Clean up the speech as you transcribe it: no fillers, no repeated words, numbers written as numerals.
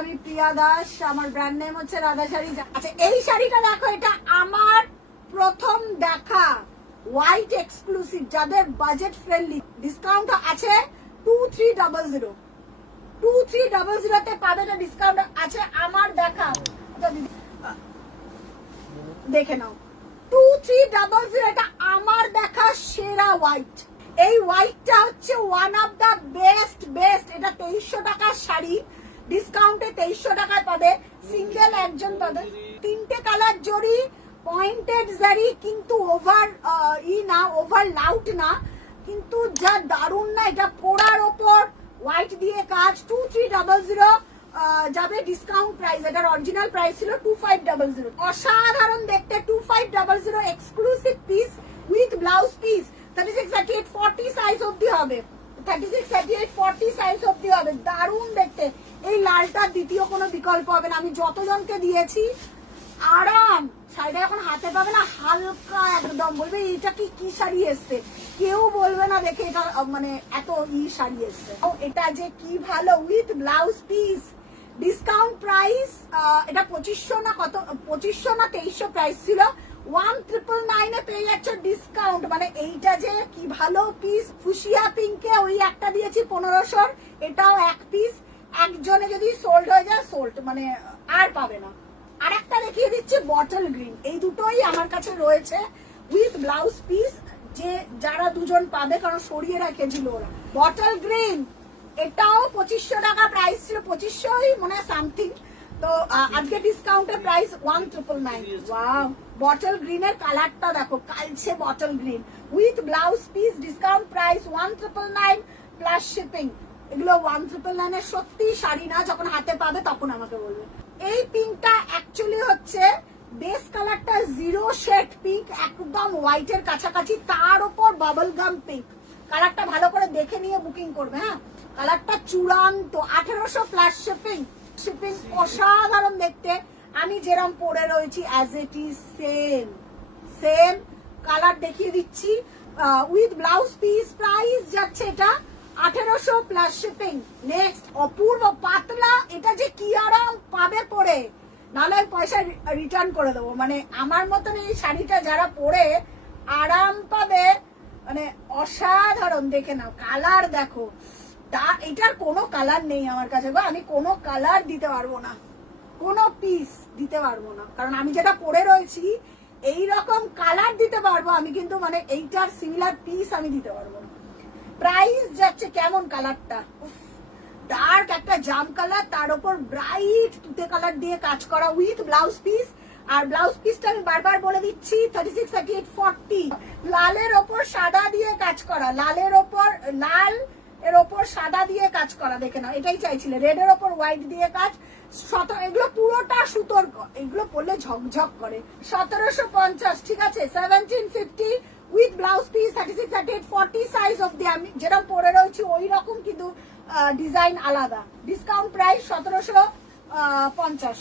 আমি প্রিয়া দাস, আমার brand name হচ্ছে রাধা শাড়ি। আচ্ছা, এই শাড়িটা দেখো, এটা আমার প্রথম দেখা হোয়াইট এক্সক্লুসিভ, যাদের বাজেট ফ্রেন্ডলি। ডিসকাউন্ট আছে 2300, 2300 তে পাবে না, ডিসকাউন্ট আছে আমার দেখা। দেখে নাও 2300, এটা আমার দেখা সেরা হোয়াইট। এই হোয়াইটটা হচ্ছে ওয়ান অফ দা বেস্ট। এটা 2300 টাকার শাড়ি, ডিসকাউন্টে 2300 টাকায় পাবে। সিঙ্গেল একজন পাবে। 3টে কালার জড়ি, পয়েন্টেড জারি, কিন্তু ওভার ওভার লাউড না, কিন্তু যা দারুণ না, এটা পোড়ার ওপর হোয়াইট দিয়ে কাজ। 2300 যাবে ডিসকাউন্ট প্রাইস। এটার অরিজিনাল প্রাইস ছিল 2500। অসাধারণ দেখতে, 2500 exclusive piece with blouse piece. 36, 38, 40 size অবধি হবে। 36, 38, 40 সাইজ অবধি হবে। দারুণ দেখতে। এই লালটার দ্বিতীয় কোনো বিকল্প হবে না। আমি যতজনকে দিয়েছি আরাম, শাড়িটা এখন হাতে পাবে না, হালকা একদম, বলবে এটা কি শাড়ি এসছে, কেউ বলবে না দেখে এটা মানে এত শাড়ি এসছে। এটা যে কি ভালো, with blouse piece, discount price. এটা 2500 না কত, 2500 না 2300 প্রাইস ছিল, 1999 এ পেয়ে যাচ্ছে ডিসকাউন্ট। মানে এইটা যে কি ভালো পিস। ফুসিয়া পিঙ্কে ওই একটা দিয়েছি 1500, এটাও এক পিস। একজনে যদি সোল্ড হয়ে যায়, সোল্ড, মানে আর পাবে না। আর একটা দেখিয়ে দিচ্ছে বটল গ্রিন। এই দুটোই আমার কাছে রয়েছে উইথ ব্লাউজ পিস, যে যারা দুজন পাবে, কারণ সরিয়ে রেখেছিল ওরা। বটল গ্রিন, এটাও 2500 টাকা প্রাইস ছিল, 2500 মনে হয় সামথিং। তো আজকে ডিসকাউন্টের প্রাইস 1999। ওয়াও, বটল গ্রিনের কালারটা দেখো, কালছে bottle green with blouse piece, discount price 1999 plus shipping. এগুলো 1999 এর সত্যি শাড়ি না, যখন হাতে পাবে তখন আমাকে বলবে। এই পিঙ্কটা অ্যাকচুয়ালি হচ্ছে বেস কালারটা জিরো শেড পিঙ্ক, একদম হোয়াইটের কাছাকাছি, তার উপর বাবল গাম পিঙ্ক। কালারটা ভালো করে দেখে নিয়ে বুকিং করবে। হ্যাঁ, কালারটা চূড়ান্ত। 1800 প্লাস শিপিং। অসাধারণ দেখতে। আমি যেরকম পরে রয়েছি as it is same colour দেখিয়ে দিচ্ছি উইথ ব্লাউজ পিস। প্রাইস যাচ্ছে এটা 1800 প্লাস শিপিং। নেক্সট, অপূর্ব পাতলা, এটা যে কি আরাম পাবে পরে, নাহলে পয়সা রিটার্ন করে দেবো। মানে আমার মতন এই শাড়িটা যারা পরে আরাম পাবে, মানে অসাধারণ। দেখে নাও, কালার দেখো, এটার কোনো কালার নেই আমার কাছে গো। আমি কোনো কালার দিতে পারবো না, কোনো পিস দিতে পারবো না, কারণ আমি যেটা পরে রয়েছি এই রকম কালার দিতে পারবো আমি, কিন্তু মানে এইটার সিমিলার পিস আমি দিতে পারবো না। প্রাইস যাচ্ছে কেমন, কালারটা ডার্ক একটা জাম কালার, তার উপর ব্রাইট তুতে কালার দিয়ে কাজ করা উইথ ব্লাউজ পিস। আর ব্লাউজ পিসটা আমি বারবার বলে দিচ্ছি 36, 38, 40। লালের ওপর সাদা দিয়ে কাজ করা, লালের ওপর লাল এর ওপর সাদা দিয়ে কাজ করা। দেখে নাও, এটাই চাইছিলে, রেড এর ওপর হোয়াইট দিয়ে কাজ। এগুলো পুরোটা সুতোর, এগুলো পরলে ঝকঝক করে। 1750, ঠিক আছে। 1750 উইথ ব্লাউজ পিস, 36, 38, 40 সাইজ অবধি। আমি যেরকম পরে রয়েছি ওই রকম, কিন্তু ডিজাইন আলাদা। Discount price 1750।